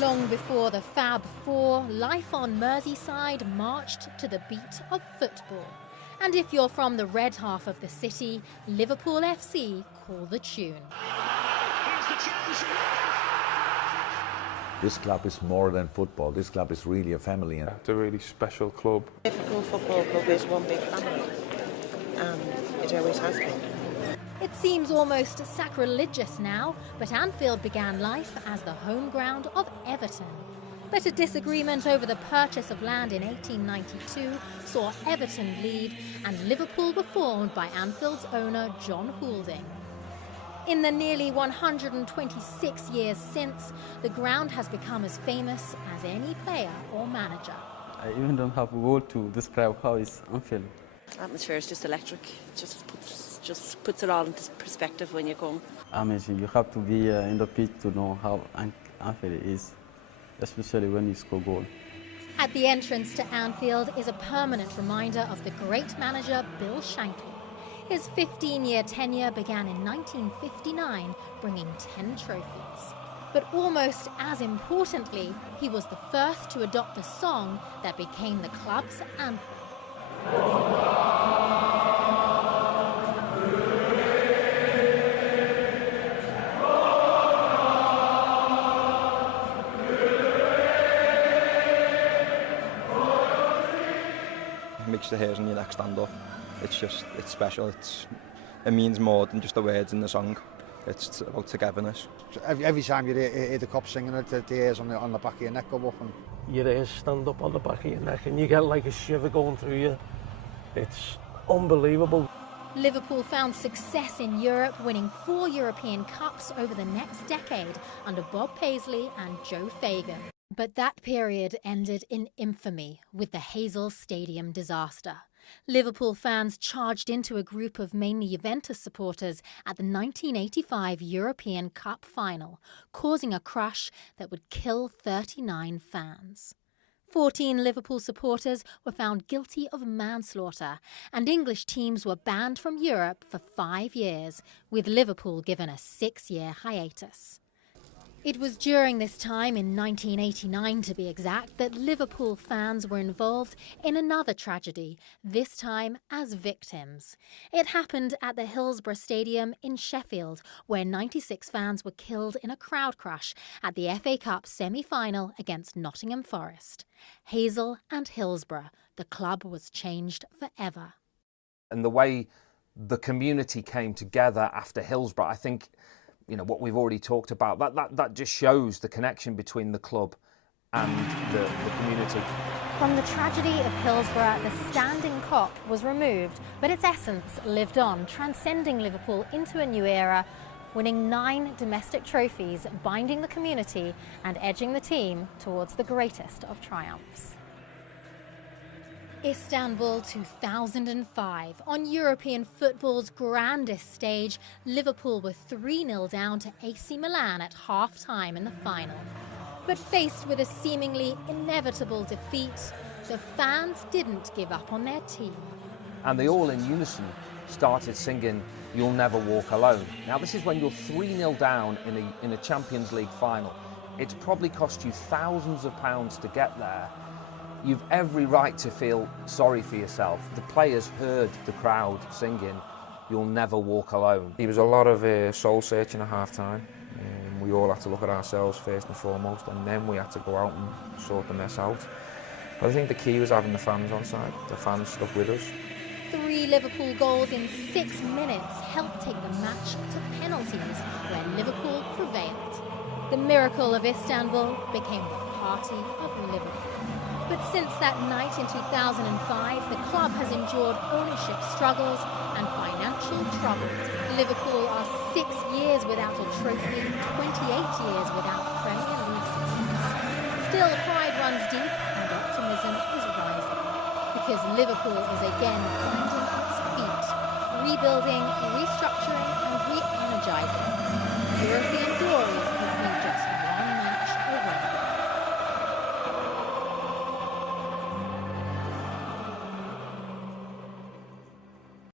Long before the Fab Four, life on Merseyside marched to the beat of football. And if you're from the red half of the city, Liverpool FC call the tune. This club is more than football. This club is really a family. It's a really special club. Liverpool Football Club is one big family, and it always has been. It seems almost sacrilegious now, but Anfield began life as the home ground of Everton. But a disagreement over the purchase of land in 1892 saw Everton leave, and Liverpool were formed by Anfield's owner John Houlding. In the nearly 126 years since, the ground has become as famous as any player or manager. I even don't have a word to describe how it's Anfield. The atmosphere is just electric. It just puts it all into perspective when you come. Amazing. You have to be in the pitch to know how Anfield is, especially when you score goal. At the entrance to Anfield is a permanent reminder of the great manager Bill Shankly. His 15-year tenure began in 1959, bringing 10 trophies. But almost as importantly, he was the first to adopt the song that became the club's anthem. It makes the hairs on your neck stand up. It's special. It means more than just the words in the song. It's about togetherness. Every time you hear the cops singing it, the hairs on the back of your neck go up. And your hairs stand up on the back of your neck and you get like a shiver going through you. It's unbelievable. Liverpool found success in Europe, winning 4 European Cups over the next decade under Bob Paisley and Joe Fagan. But that period ended in infamy with the Hazel Stadium disaster. Liverpool fans charged into a group of mainly Juventus supporters at the 1985 European Cup final, causing a crush that would kill 39 fans. 14 Liverpool supporters were found guilty of manslaughter, and English teams were banned from Europe for 5 years, with Liverpool given a 6-year hiatus. It was during this time, in 1989 to be exact, that Liverpool fans were involved in another tragedy, this time as victims. It happened at the Hillsborough Stadium in Sheffield, where 96 fans were killed in a crowd crush at the FA Cup semi-final against Nottingham Forest. Hazel and Hillsborough, the club was changed forever. And the way the community came together after Hillsborough, I think, you know, what we've already talked about, that just shows the connection between the club and the community. From the tragedy of Hillsborough, the standing cop was removed, but its essence lived on, transcending Liverpool into a new era, winning 9 domestic trophies, binding the community and edging the team towards the greatest of triumphs. Istanbul 2005. On European football's grandest stage, Liverpool were 3-0 down to AC Milan at half-time in the final. But faced with a seemingly inevitable defeat, the fans didn't give up on their team. And they all in unison started singing "You'll Never Walk Alone." Now this is when you're 3-0 down in a Champions League final. It's probably cost you thousands of pounds to get there. You've every right to feel sorry for yourself. The players heard the crowd singing "You'll Never Walk Alone." There was a lot of soul searching at half-time. We all had to look at ourselves first and foremost, and then we had to go out and sort the mess out. But I think the key was having the fans on side. The fans stuck with us. 3 Liverpool goals in 6 minutes helped take the match to penalties, where Liverpool prevailed. The miracle of Istanbul became the party of Liverpool. But since that night in 2005, the club has endured ownership struggles and financial troubles. Liverpool are 6 years without a trophy, 28 years without Premier League success. Still, pride runs deep and optimism is rising. Because Liverpool is again finding its feet, rebuilding, restructuring and re-energizing. European glory